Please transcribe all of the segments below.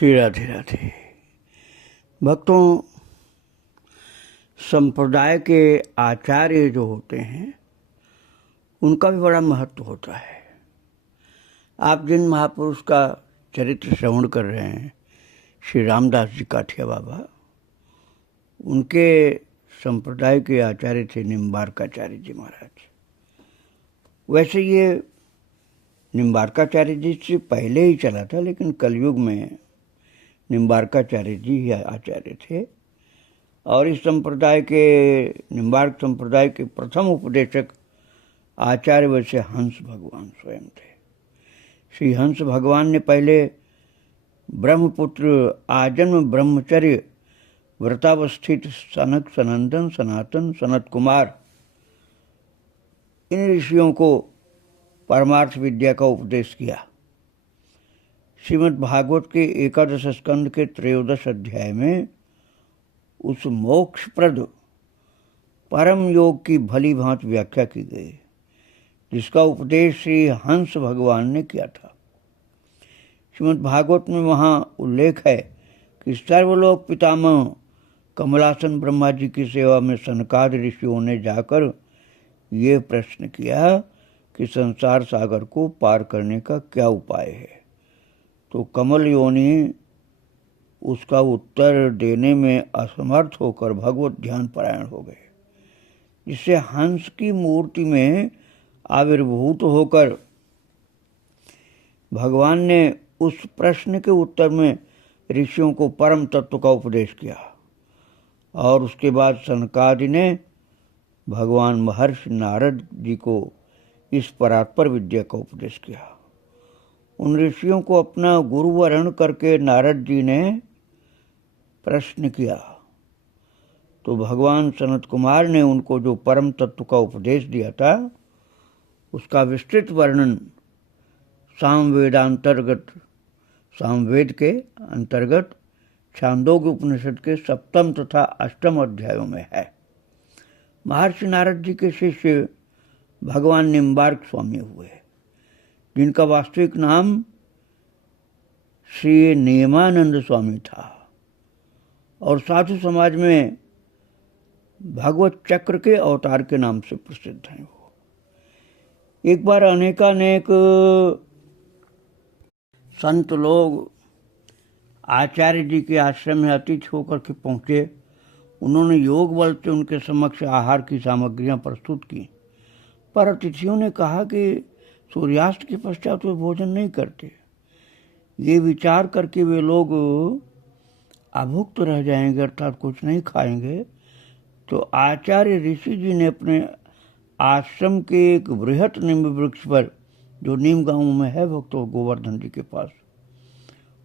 श्री राधे राधे। भक्तों, संप्रदाय के आचार्य जो होते हैं उनका भी बड़ा महत्व होता है। आप जिन महापुरुष का चरित्र श्रवण कर रहे हैं, श्री रामदास जी काठिया बाबा, उनके संप्रदाय के आचार्य थे निम्बार्काचार्य जी महाराज। वैसे ये निम्बार्काचार्य जी से पहले ही चला था, लेकिन कलयुग में निम्बार्काचार्य जी ही आचार्य थे और इस संप्रदाय के निम्बार्क संप्रदाय के प्रथम उपदेशक आचार्य वैसे हंस भगवान स्वयं थे। श्री हंस भगवान ने पहले ब्रह्मपुत्र आजन्म ब्रह्मचर्य व्रतावस्थित सनक, सनंदन, सनातन, सनत कुमार, इन ऋषियों को परमार्थ विद्या का उपदेश किया। श्रीमद् भागवत के 11 स्कंद के 13 अध्याय में उस मोक्षप्रद परम योग की भली भांति व्याख्या की गई, जिसका उपदेश श्री हंस भगवान ने किया था। श्रीमद् भागवत में वहाँ उल्लेख है कि सर्वलोक पितामह कमलासन ब्रह्मा जी की सेवा में सनकादि ऋषियों ने जाकर ये प्रश्न किया कि संसार सागर को पार करने का क्या उपाय है। तो कमल योनि उसका उत्तर देने में असमर्थ होकर भगवत ध्यान परायण हो गए, जिससे हंस की मूर्ति में आविर्भूत होकर भगवान ने उस प्रश्न के उत्तर में ऋषियों को परम तत्व का उपदेश किया। और उसके बाद सनकादि ने भगवान महर्षि नारद जी को इस परात्पर विद्या का उपदेश किया। उन ऋषियों को अपना गुरु वर्ण करके नारद जी ने प्रश्न किया, तो भगवान सनत कुमार ने उनको जो परम तत्व का उपदेश दिया था उसका विस्तृत वर्णन सामवेद के अंतर्गत छांदोग्य उपनिषद के 7 तथा 8 अध्यायों में है। महर्षि नारद जी के शिष्य भगवान निम्बार्क स्वामी हुए, जिनका वास्तविक नाम श्री नियमानंद स्वामी था और साधु समाज में भगवत चक्र के अवतार के नाम से प्रसिद्ध हैं। वो एक बार अनेकानेक संत लोग आचार्य जी के आश्रम में अतिथि होकर के पहुँचे। उन्होंने योग बल से उनके समक्ष आहार की सामग्रियां प्रस्तुत की, पर अतिथियों ने कहा कि सूर्यास्त के पश्चात वे भोजन नहीं करते। ये विचार करके वे लोग अभुक्त रह जाएंगे, अर्थात कुछ नहीं खाएंगे। तो आचार्य ऋषि जी ने अपने आश्रम के एक बृहत नीम वृक्ष पर, जो नीम गांव में है भक्तों गोवर्धन जी के पास,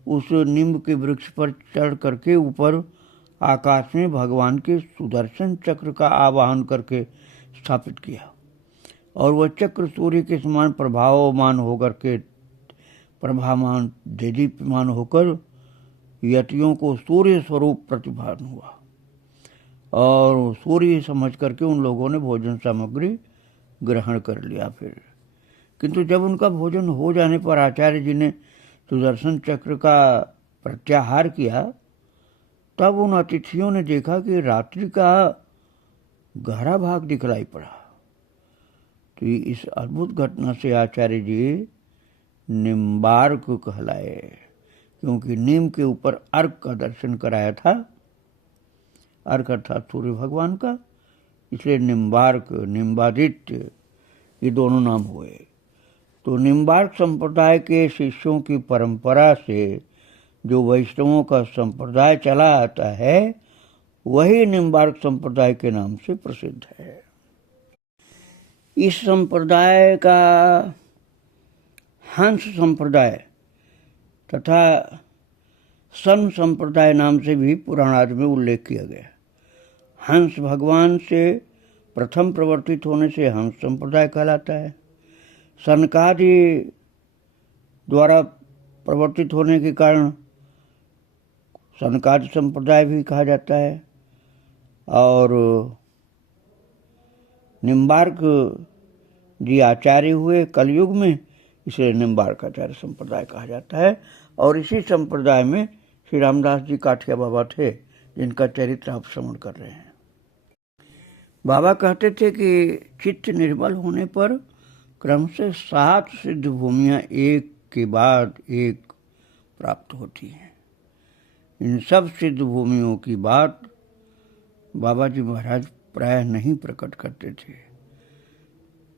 उस नीम के वृक्ष पर चढ़ करके ऊपर आकाश में भगवान के सुदर्शन चक्र का आवाहन करके स्थापित किया और वह चक्र सूर्य के समान प्रभामान देदीप्यमान होकर यतियों को सूर्य स्वरूप प्रतिभान हुआ और सूर्य समझ करके उन लोगों ने भोजन सामग्री ग्रहण कर लिया। फिर किंतु जब उनका भोजन हो जाने पर आचार्य जी ने सुदर्शन चक्र का प्रत्याहार किया, तब उन अतिथियों ने देखा कि रात्रि का गहरा भाग दिखलाई पड़ा। तो इस अद्भुत घटना से आचार्य जी निम्बार्क कहलाए, क्योंकि नीम के ऊपर अर्क का दर्शन कराया था। अर्क अर्थात सूर्य भगवान का, इसलिए निम्बार्क, निम्बादित्य, ये दोनों नाम हुए। तो निम्बार्क संप्रदाय के शिष्यों की परंपरा से जो वैष्णवों का संप्रदाय चला आता है, वही निम्बार्क संप्रदाय के नाम से प्रसिद्ध है। इस संप्रदाय का हंस संप्रदाय तथा सन संप्रदाय नाम से भी पुराणादि में उल्लेख किया गया। हंस भगवान से प्रथम प्रवर्तित होने से हंस संप्रदाय कहलाता है। सनकादि द्वारा प्रवर्तित होने के कारण सनकादि संप्रदाय भी कहा जाता है और निम्बार्क जी आचार्य हुए कलयुग में, इसलिए निम्बार्काचार्य संप्रदाय कहा जाता है। और इसी संप्रदाय में श्री रामदास जी काठिया बाबा थे, जिनका चरित्र आप श्रवण कर रहे हैं। बाबा कहते थे कि चित्त निर्मल होने पर क्रम से 7 सिद्ध भूमियां एक के बाद एक प्राप्त होती हैं। इन सब सिद्ध भूमियों की बात बाबा जी महाराज प्रायः नहीं प्रकट करते थे।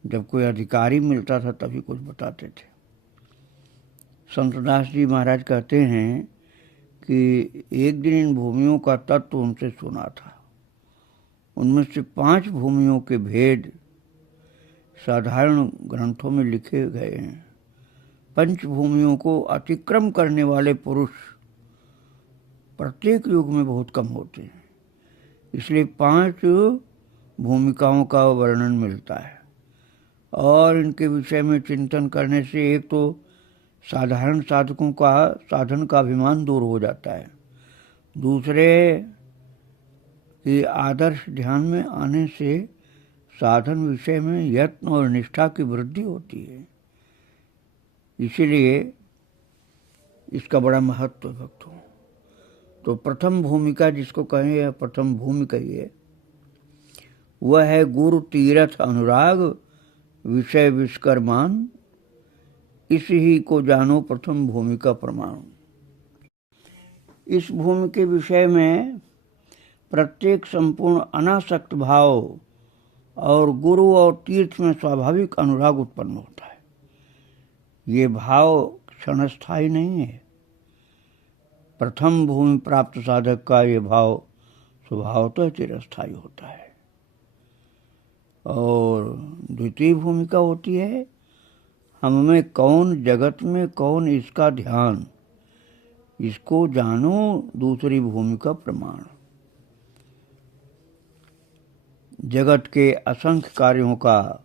जब कोई अधिकारी मिलता था तभी कुछ बताते थे। संतदास जी महाराज कहते हैं कि एक दिन इन भूमियों का तत्व उनसे सुना था। उनमें से 5 भूमियों के भेद साधारण ग्रंथों में लिखे गए हैं। 5 भूमियों को अतिक्रम करने वाले पुरुष प्रत्येक युग में बहुत कम होते हैं, इसलिए 5 भूमिकाओं का वर्णन मिलता है। और इनके विषय में चिंतन करने से एक तो साधारण साधकों का साधन का अभिमान दूर हो जाता है, दूसरे कि आदर्श ध्यान में आने से साधन विषय में यत्न और निष्ठा की वृद्धि होती है। इसीलिए इसका बड़ा महत्व है भक्तों। तो प्रथम भूमिका जिसको कहें या प्रथम भूमि कहिए, वह है गुरु तीरथ अनुराग विषय विष्कर्मान, इस ही को जानो प्रथम भूमि का प्रमाण। इस भूमि के विषय में प्रत्येक संपूर्ण अनासक्त भाव और गुरु और तीर्थ में स्वाभाविक अनुराग उत्पन्न होता है। ये भाव क्षणस्थायी नहीं है। प्रथम भूमि प्राप्त साधक का ये भाव स्वभावतः चिरस्थायी होता है। और द्वितीय भूमिका होती है हम में कौन, जगत में कौन, इसका ध्यान, इसको जानो दूसरी भूमिका प्रमाण। जगत के असंख्य कार्यों का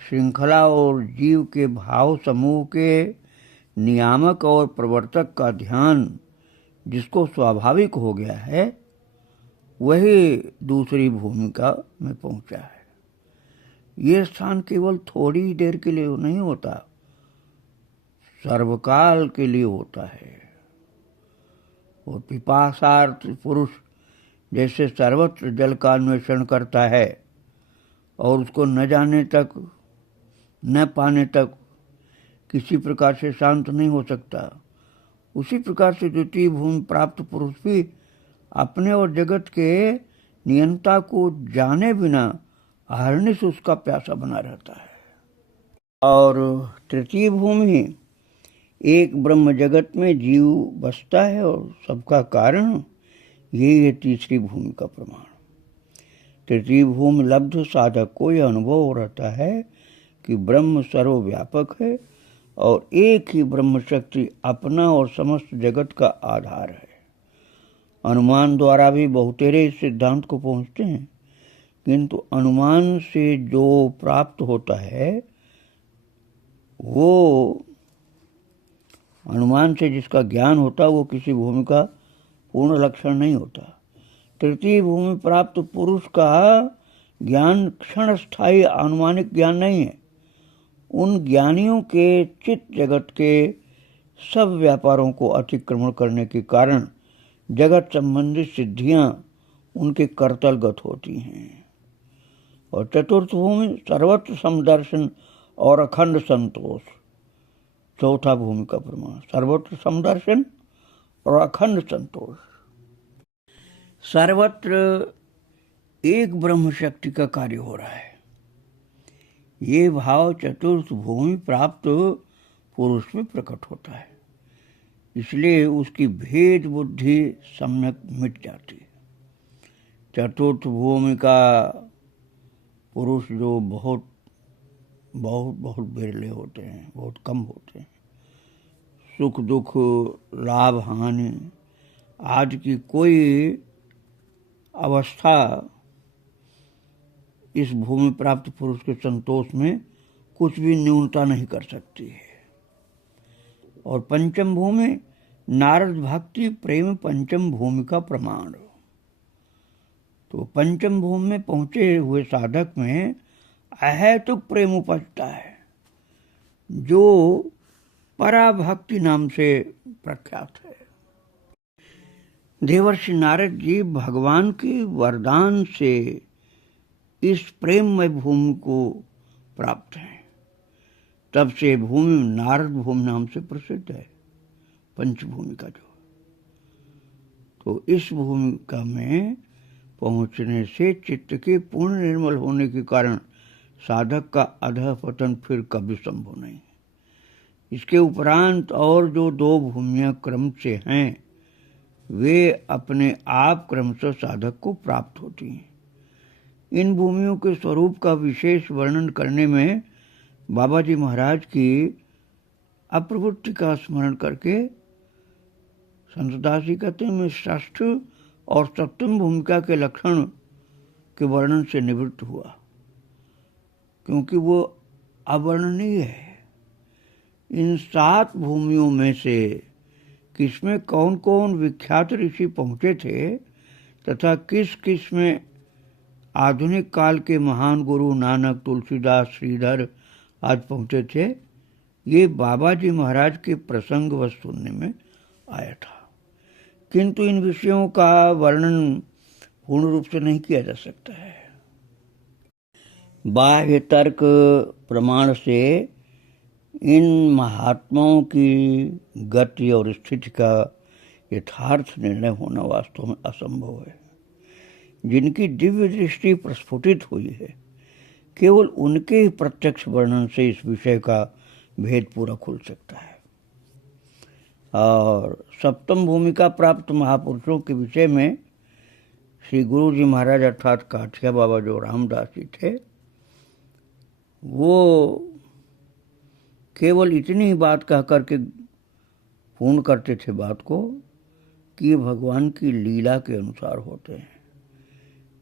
श्रृंखला और जीव के भाव समूह के नियामक और प्रवर्तक का ध्यान जिसको स्वाभाविक हो गया है, वही दूसरी भूमिका में पहुंचा है। ये स्थान केवल थोड़ी ही देर के लिए नहीं होता, सर्वकाल के लिए होता है। और पिपासार्थ पुरुष जैसे सर्वत्र जल का अन्वेषण करता है और उसको न जाने तक, न पाने तक किसी प्रकार से शांत नहीं हो सकता, उसी प्रकार से द्वितीय भूमि प्राप्त पुरुष भी अपने और जगत के नियंता को जाने बिना अहर्निश उसका प्यासा बना रहता है। और तृतीय भूमि एक ब्रह्म जगत में जीव बसता है और सबका कारण, यही है तीसरी भूमि का प्रमाण। तृतीय भूमि लब्ध साधक को यह अनुभव रहता है कि ब्रह्म सर्वव्यापक है और एक ही ब्रह्म शक्ति अपना और समस्त जगत का आधार है। अनुमान द्वारा भी बहुतेरे इस सिद्धांत को पहुंचते हैं, किंतु अनुमान से जो प्राप्त होता है, वो अनुमान से जिसका ज्ञान होता है, वो किसी भूमि का पूर्ण लक्षण नहीं होता। तृतीय भूमि प्राप्त पुरुष का ज्ञान क्षणस्थायी अनुमानिक ज्ञान नहीं है। उन ज्ञानियों के चित्त जगत के सब व्यापारों को अतिक्रमण करने के कारण जगत संबंधित सिद्धियां उनके करतलगत होती हैं। और चतुर्थ भूमि सर्वत्र समदर्शन और अखंड संतोष, चौथा भूमि का प्रमाण। सर्वत्र समदर्शन और अखंड संतोष। सर्वत्र एक ब्रह्म शक्ति का कार्य हो रहा है, ये भाव चतुर्थ भूमि प्राप्त पुरुष में प्रकट होता है। इसलिए उसकी भेद बुद्धि सम्यक मिट जाती है। चतुर्थ भूमि का पुरुष जो बहुत बहुत बहुत बिरले होते हैं, बहुत कम होते हैं। सुख दुख, लाभ हानि आदि की कोई अवस्था इस भूमि प्राप्त पुरुष के संतोष में कुछ भी न्यूनता नहीं कर सकती है। और पंचम भूमि नारद भक्ति प्रेम पंचम भूमि का प्रमाण। तो पंचम भूमि में पहुंचे हुए साधक में अहेतुक प्रेम उपजता है, जो पराभक्ति नाम से प्रख्यात है। देवर्षि नारद जी भगवान के वरदान से इस प्रेममय भूमि को प्राप्त हैं। तब से भूमि नारद भूमि नाम से प्रसिद्ध है, पंचभूमि का जो। तो इस भूमिका में पहुंचने से चित्त के पूर्ण निर्मल होने के कारण साधक का अधः पतन फिर कभी संभव नहीं। इसके उपरांत और जो दो भूमियां क्रम से हैं, वे अपने आप क्रमशः साधक को प्राप्त होती हैं। इन भूमियों के स्वरूप का विशेष वर्णन करने में बाबा जी महाराज की अप्रवृत्ति का स्मरण करके संतदास जी कहते हैं, मैं षष्ठ और सप्तम भूमिका के लक्षण के वर्णन से निवृत्त हुआ, क्योंकि वो अवर्णनीय है। इन 7 भूमियों में से किसमें कौन कौन विख्यात ऋषि पहुंचे थे तथा किस किस में आधुनिक काल के महान गुरु नानक, तुलसीदास, श्रीधर आज पहुंचे थे, ये बाबा जी महाराज के प्रसंगवश सुनने में आया था। किंतु इन विषयों का वर्णन पूर्ण रूप से नहीं किया जा सकता है। बाह्य तर्क प्रमाण से इन महात्माओं की गति और स्थिति का यथार्थ निर्णय होना वास्तव में असंभव है। जिनकी दिव्य दृष्टि प्रस्फुटित हुई है, केवल उनके ही प्रत्यक्ष वर्णन से इस विषय का भेद पूरा खुल सकता है। और सप्तम भूमिका प्राप्त महापुरुषों के विषय में श्री गुरु जी महाराज अर्थात काठिया बाबा जो रामदास जी थे, वो केवल इतनी ही बात कह करके पूर्ण करते थे बात को कि भगवान की लीला के अनुसार होते हैं,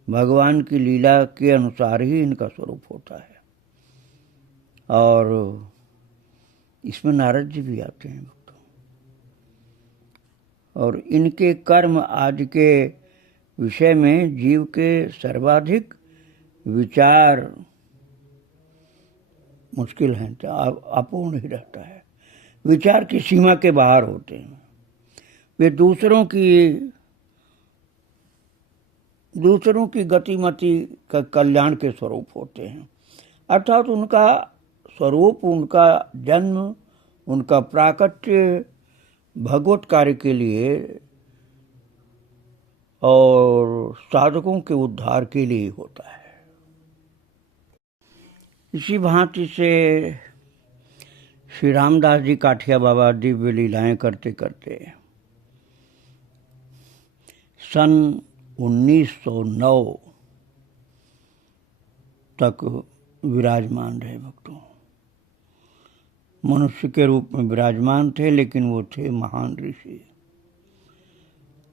भगवान की लीला के अनुसार ही इनका स्वरूप होता है। और इसमें नारद जी भी आते हैं भक्तों, और इनके कर्म आदि के विषय में जीव के सर्वाधिक विचार मुश्किल है, अपूर्ण ही रहता है। विचार की सीमा के बाहर होते हैं। वे दूसरों की गतिमति का कल्याण के स्वरूप होते हैं, अर्थात उनका स्वरूप, उनका जन्म, उनका प्राकट्य भगवत कार्य के लिए और साधकों के उद्धार के लिए होता है। इसी भांति से श्री रामदास जी काठिया बाबा दिव्य लीलाएं करते करते सन 1909 तक विराजमान रहे भक्तों। मनुष्य के रूप में विराजमान थे, लेकिन वो थे महान ऋषि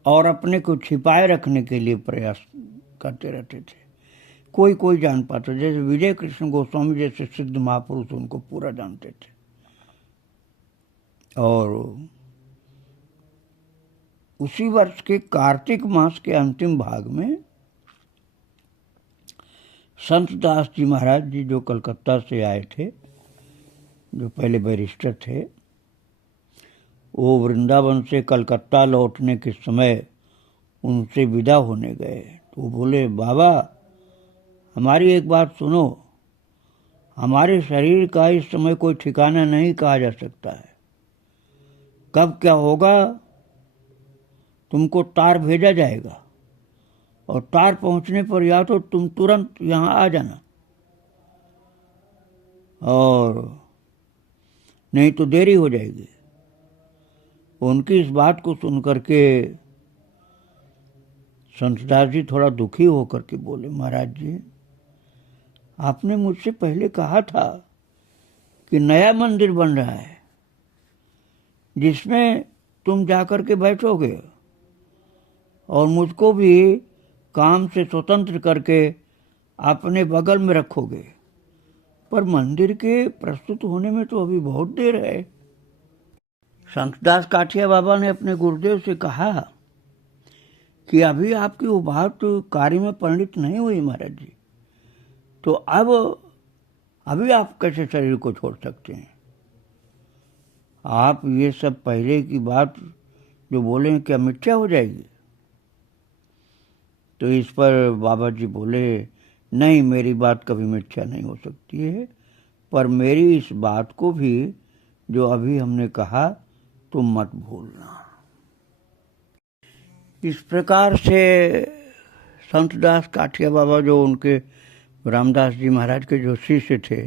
और अपने को छिपाए रखने के लिए प्रयास करते रहते थे। कोई कोई जान पाता, जैसे विजय कृष्ण गोस्वामी जैसे सिद्ध महापुरुष उनको पूरा जानते थे। और उसी वर्ष के कार्तिक मास के अंतिम भाग में संत दास जी महाराज जी जो कलकत्ता से आए थे, जो पहले बैरिस्टर थे, वो वृंदावन से कलकत्ता लौटने के समय उनसे विदा होने गए। तो बोले, बाबा हमारी एक बात सुनो, हमारे शरीर का इस समय कोई ठिकाना नहीं कहा जा सकता है। कब क्या होगा, तुमको तार भेजा जाएगा और तार पहुंचने पर या तो तुम तुरंत यहाँ आ जाना और नहीं तो देरी हो जाएगी। उनकी इस बात को सुनकर के संतदास जी थोड़ा दुखी होकर के बोले, महाराज जी आपने मुझसे पहले कहा था कि नया मंदिर बन रहा है जिसमें तुम जाकर के बैठोगे और मुझको भी काम से स्वतंत्र करके अपने बगल में रखोगे, पर मंदिर के प्रस्तुत होने में तो अभी बहुत देर है। संतदास काठिया बाबा ने अपने गुरुदेव से कहा कि अभी आपकी वो बात कार्य में परिणित नहीं हुई महाराज जी, तो अभी आप कैसे शरीर को छोड़ सकते हैं? आप ये सब पहले की बात जो बोले क्या मिथ्या हो जाएगी? तो इस पर बाबा जी बोले, नहीं, मेरी बात कभी मिथ्या नहीं हो सकती है, पर मेरी इस बात को भी जो अभी हमने कहा तुम मत भूलना। इस प्रकार से संतदास काठिया बाबा, जो उनके रामदास जी महाराज के जो शिष्य थे,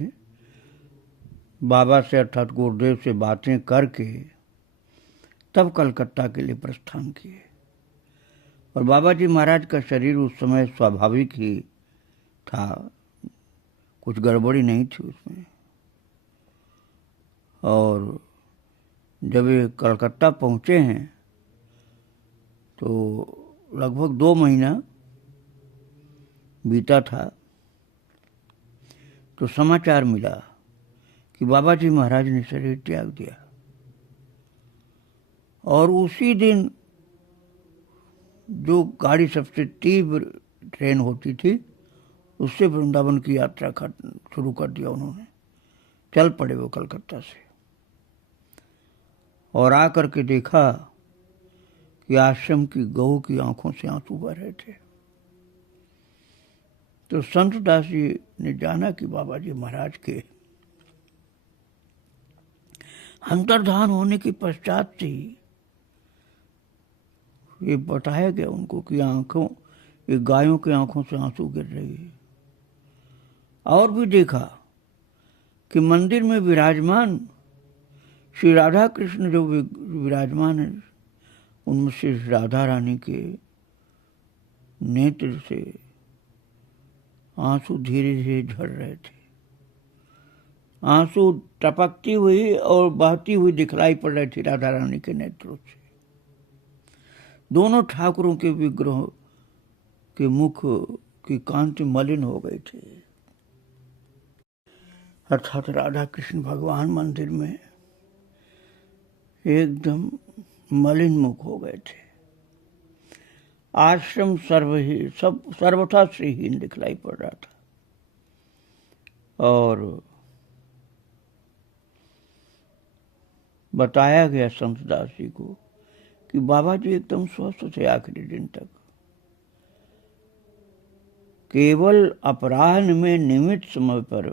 बाबा से अर्थात गुरुदेव से बातें करके तब कलकत्ता के लिए प्रस्थान किए। और बाबा जी महाराज का शरीर उस समय स्वाभाविक ही था, कुछ गड़बड़ी नहीं थी उसमें। और जब ये कलकत्ता पहुँचे हैं तो लगभग 2 महीना बीता था, तो समाचार मिला कि बाबा जी महाराज ने शरीर त्याग दिया। और उसी दिन जो गाड़ी सबसे तीव्र ट्रेन होती थी, उससे वृंदावन की यात्रा शुरू कर दिया उन्होंने। चल पड़े वो कलकत्ता से, और आकर के देखा कि आश्रम की गऊ की आंखों से आंसू बह रहे थे। तो संत दास जी ने जाना कि बाबा जी महाराज के अंतर्धान होने के पश्चात से ये बताया गया उनको कि आंखों, ये गायों की आंखों से आंसू गिर रही है। और भी देखा कि मंदिर में विराजमान श्री राधा कृष्ण जो विराजमान है, उनमें से राधा रानी के नेत्र से आंसू धीरे धीरे झड़ रहे थे। आंसू टपकती हुई और बहती हुई दिखलाई पड़ रही थी राधा रानी के नेत्रों से। दोनों ठाकुरों के विग्रह के मुख की कांति मलिन हो गई थी, अर्थात राधा कृष्ण भगवान मंदिर में एकदम मलिन मुख हो गए थे। आश्रम सर्वथा श्रीहीन दिखलाई पड़ रहा था। और बताया गया संत दास जी को कि बाबा जी एकदम स्वस्थ थे आखिरी दिन तक। केवल अपराह्न में नियमित समय पर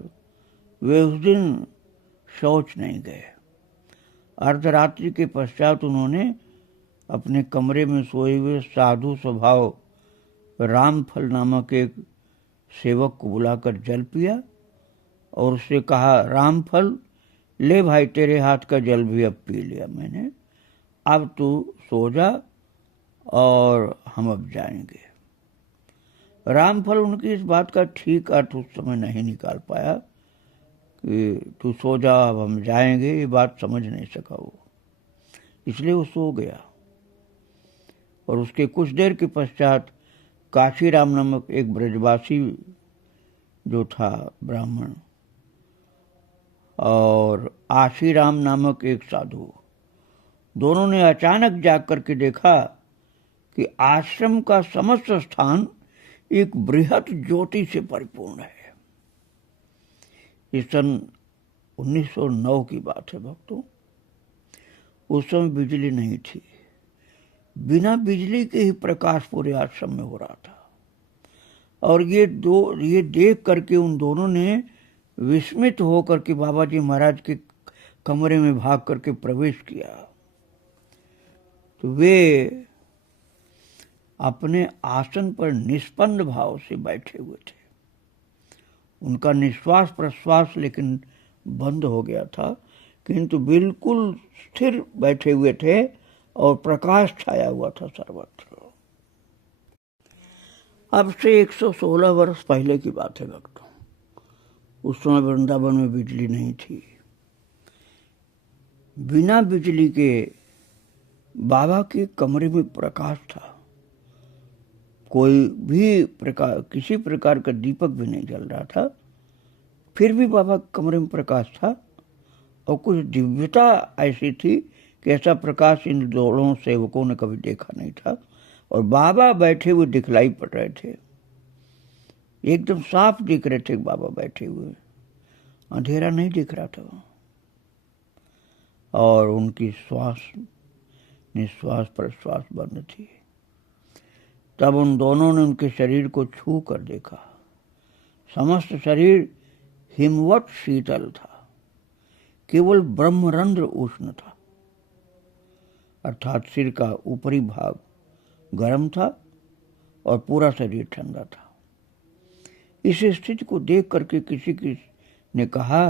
वे उस दिन शौच नहीं गए। अर्धरात्रि के पश्चात उन्होंने अपने कमरे में सोए हुए साधु स्वभाव रामफल नामक एक सेवक को बुलाकर जल पिया और उससे कहा, रामफल ले भाई, तेरे हाथ का जल भी अब पी लिया मैंने, अब तू सो जा और हम अब जाएंगे। रामफल उनकी इस बात का ठीक अर्थ उस समय नहीं निकाल पाया कि तू सो जा अब हम जाएंगे, ये बात समझ नहीं सका वो, इसलिए वो सो गया। और उसके कुछ देर के पश्चात काशीराम नामक एक ब्रजवासी जो था ब्राह्मण और आशीराम नामक एक साधु, दोनों ने अचानक जाग करके देखा कि आश्रम का समस्त स्थान एक बृहत ज्योति से परिपूर्ण है। इस सन 1909 की बात है भक्तों। उस समय बिजली नहीं थी, बिना बिजली के ही प्रकाश पूरे आश्रम में हो रहा था। और ये देख करके उन दोनों ने विस्मित होकर के बाबा जी महाराज के कमरे में भाग करके प्रवेश किया। तो वे अपने आसन पर निष्पन्न भाव से बैठे हुए थे। उनका निश्वास प्रश्वास लेकिन बंद हो गया था, किंतु बिल्कुल स्थिर बैठे हुए थे और प्रकाश छाया हुआ था सर्वत्र। अब से 116 वर्ष पहले की बात है भक्तों। उस समय वृंदावन में बिजली नहीं थी। बिना बिजली के बाबा के कमरे में प्रकाश था। कोई भी किसी प्रकार का दीपक भी नहीं जल रहा था, फिर भी बाबा के कमरे में प्रकाश था। और कुछ दिव्यता ऐसी थी कि ऐसा प्रकाश इन दोनों सेवकों ने कभी देखा नहीं था। और बाबा बैठे हुए दिखलाई पड़ रहे थे, एकदम साफ दिख रहे थे बाबा बैठे हुए, अंधेरा नहीं दिख रहा था। और उनकी श्वास निश्वास प्रश्वास बंद थी। तब उन दोनों ने उनके शरीर को छू कर देखा। समस्त शरीर हिमवत शीतल था, केवल ब्रह्मरंध्र उष्ण था, अर्थात सिर का ऊपरी भाग गर्म था और पूरा शरीर ठंडा था। इस स्थिति को देख करके किसी ने कहा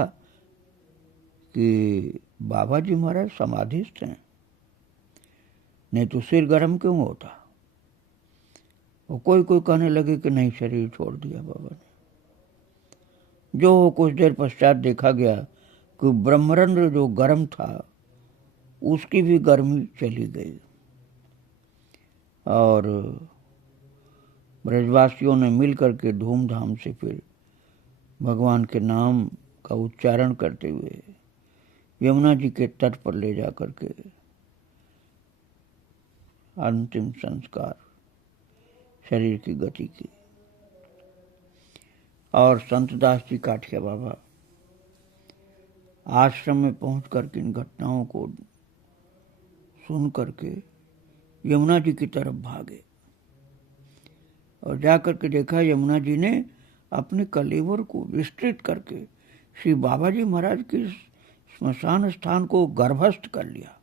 कि बाबा जी महाराज समाधिस्थ हैं, नहीं तो सिर गर्म क्यों होता। और कोई कहने लगे कि नहीं, शरीर छोड़ दिया बाबा ने। जो कुछ देर पश्चात देखा गया कि ब्रह्मरंध्र जो गर्म था उसकी भी गर्मी चली गई और ब्रजवासियों ने मिलकर के धूमधाम से फिर भगवान के नाम का उच्चारण करते हुए यमुना जी के तट पर ले जाकर के अंतिम संस्कार शरीर की गति की। और संतदास जी काठिया बाबा आश्रम में पहुंच करके इन घटनाओं को सुन करके यमुना जी की तरफ भागे और जाकर के देखा यमुना जी ने अपने कलेवर को विस्तृत करके श्री बाबा जी महाराज के स्मशान स्थान को गर्भस्थ कर लिया,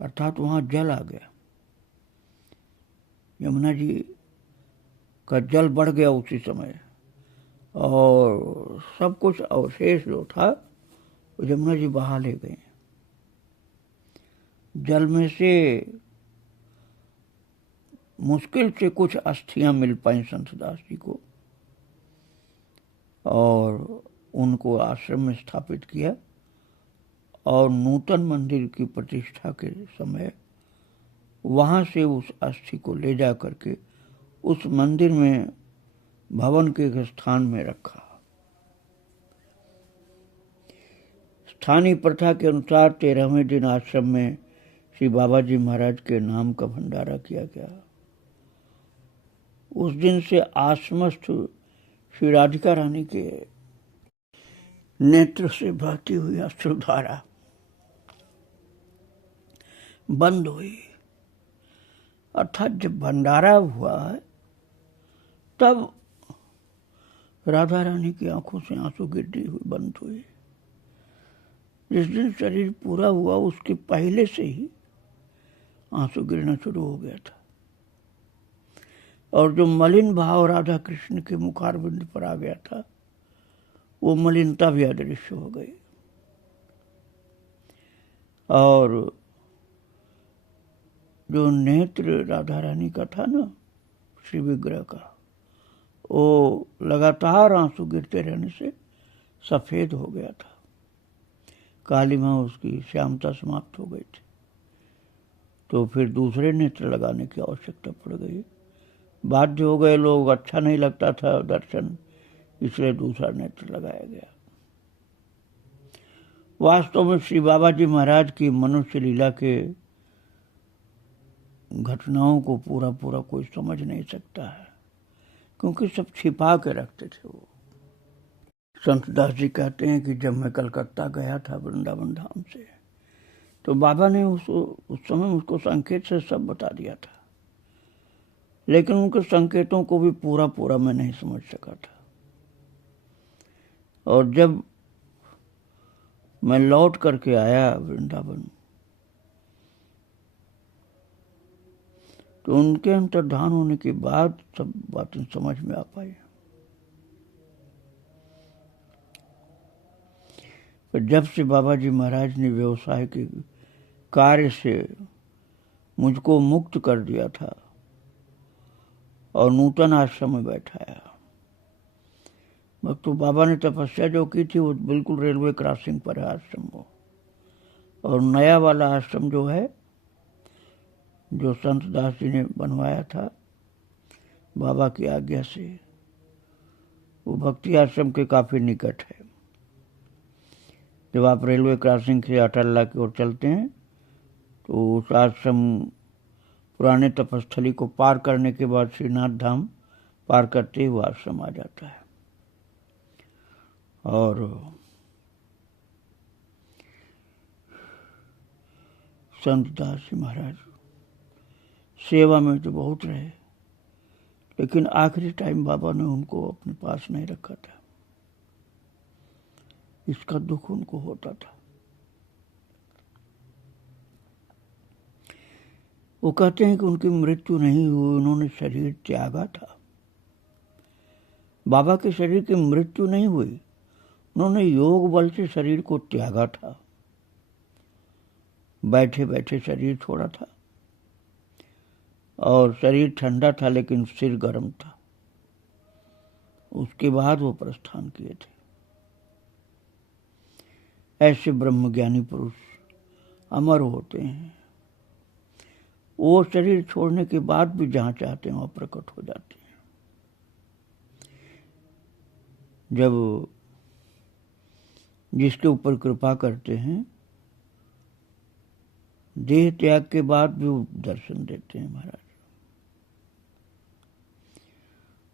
अर्थात वहां जल आ गया। यमुना जी का जल बढ़ गया उसी समय और सब कुछ अवशेष जो था वो यमुना जी बहा ले गए। जल में से मुश्किल से कुछ अस्थियां मिल पाई संतदास जी को और उनको आश्रम में स्थापित किया और नूतन मंदिर की प्रतिष्ठा के समय वहां से उस अस्थि को ले जा करके उस मंदिर में भवन के एक स्थान में रखा। स्थानीय प्रथा के अनुसार 13वें दिन आश्रम में श्री बाबा जी महाराज के नाम का भंडारा किया गया। उस दिन से आश्रमस्थ श्री राधिका रानी के नेत्र से बहती हुई अश्रुधारा बंद हुई, अर्थात जब भंडारा हुआ तब राधा रानी की आंखों से आंसू गिरती हुई बंद हुई। जिस दिन शरीर पूरा हुआ उसके पहले से ही आंसू गिरना शुरू हो गया था और जो मलिन भाव राधा कृष्ण के मुखारबिंद पर आ गया था वो मलिनता भी अदृश्य हो गई और जो नेत्र राधा रानी का था ना श्री विग्रह का, वो लगातार आंसू गिरते रहने से सफेद हो गया था। कालिमा उसकी श्यामता समाप्त हो गई थी, तो फिर दूसरे नेत्र लगाने की आवश्यकता पड़ गई। बाध्य हो गए लोग, अच्छा नहीं लगता था दर्शन, इसलिए दूसरा नेत्र लगाया गया। वास्तव में श्री बाबा जी महाराज की मनुष्य लीला के घटनाओं को पूरा पूरा कोई समझ नहीं सकता है, क्योंकि सब छिपा के रखते थे वो। संतदास जी कहते हैं कि जब मैं कलकत्ता गया था वृंदावन धाम से, तो बाबा ने उस समय उसको संकेत से सब बता दिया था, लेकिन उनके संकेतों को भी पूरा पूरा मैं नहीं समझ सका था। और जब मैं लौट करके आया वृंदावन, तो उनके अंतर्धान होने के बाद सब बातें समझ में आ पाई। पर जब से बाबा जी महाराज ने व्यवसाय के कार्य से मुझको मुक्त कर दिया था और नूतन आश्रम में बैठाया, तो बाबा ने तपस्या जो की थी वो बिल्कुल रेलवे क्रॉसिंग पर है आश्रम वो, और नया वाला आश्रम जो है जो संतदास जी ने बनवाया था बाबा की आज्ञा से, वो भक्ति आश्रम के काफी निकट है। जब आप रेलवे क्रॉसिंग से अटल्ला की ओर चलते हैं तो उस आश्रम पुराने तपस्थली को पार करने के बाद श्रीनाथ धाम पार करते ही वो आश्रम आ जाता है। और संतदास जी महाराज सेवा में तो बहुत रहे, लेकिन आखिरी टाइम बाबा ने उनको अपने पास नहीं रखा था, इसका दुख उनको होता था। वो कहते हैं कि उनकी मृत्यु नहीं हुई, उन्होंने शरीर त्यागा था। बाबा के शरीर की मृत्यु नहीं हुई, उन्होंने योग बल से शरीर को त्यागा था। बैठे बैठे शरीर छोड़ा था और शरीर ठंडा था लेकिन सिर गर्म था। उसके बाद वो प्रस्थान किए थे। ऐसे ब्रह्मज्ञानी पुरुष अमर होते हैं। वो शरीर छोड़ने के बाद भी जहाँ चाहते हैं वहाँ प्रकट हो जाते हैं। जब जिसके ऊपर कृपा करते हैं, देह त्याग के बाद भी वो दर्शन देते हैं महाराज।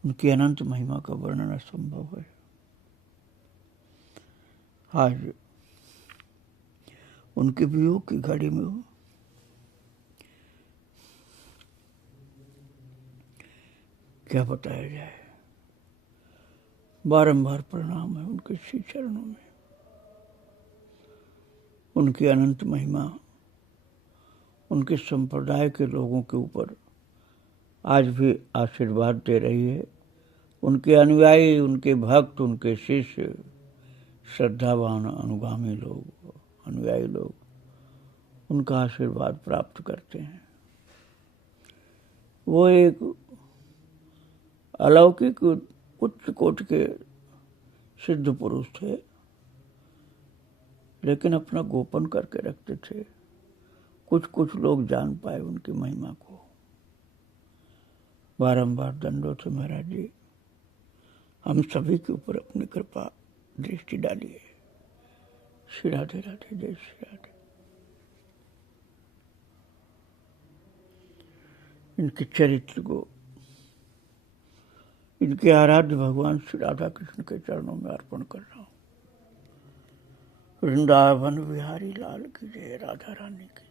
उनकी अनंत महिमा का वर्णन असंभव है। आज उनके वियोग की घड़ी में हो, क्या बताया जाए। बारंबार प्रणाम है उनके श्री चरणों में। उनकी अनंत महिमा उनके संप्रदाय के लोगों के ऊपर आज भी आशीर्वाद दे रही है। उनके अनुयायी, उनके भक्त, उनके शिष्य, श्रद्धावान अनुगामी लोग, अनुयायी लोग उनका आशीर्वाद प्राप्त करते हैं। वो एक अलौकिक उच्च कोटि के सिद्ध पुरुष थे, लेकिन अपना गोपन करके रखते थे। कुछ कुछ लोग जान पाए उनकी महिमा को। बारंबार दंडोत है महाराज जी, हम सभी के ऊपर अपनी कृपा दृष्टि डालिए। श्री राधे राधे, जय श्री राधे। इनके चरित्र को इनके आराध्य भगवान श्री राधा कृष्ण के चरणों में अर्पण कर रहा हूँ। वृंदावन बिहारी लाल की जय, राधा रानी की।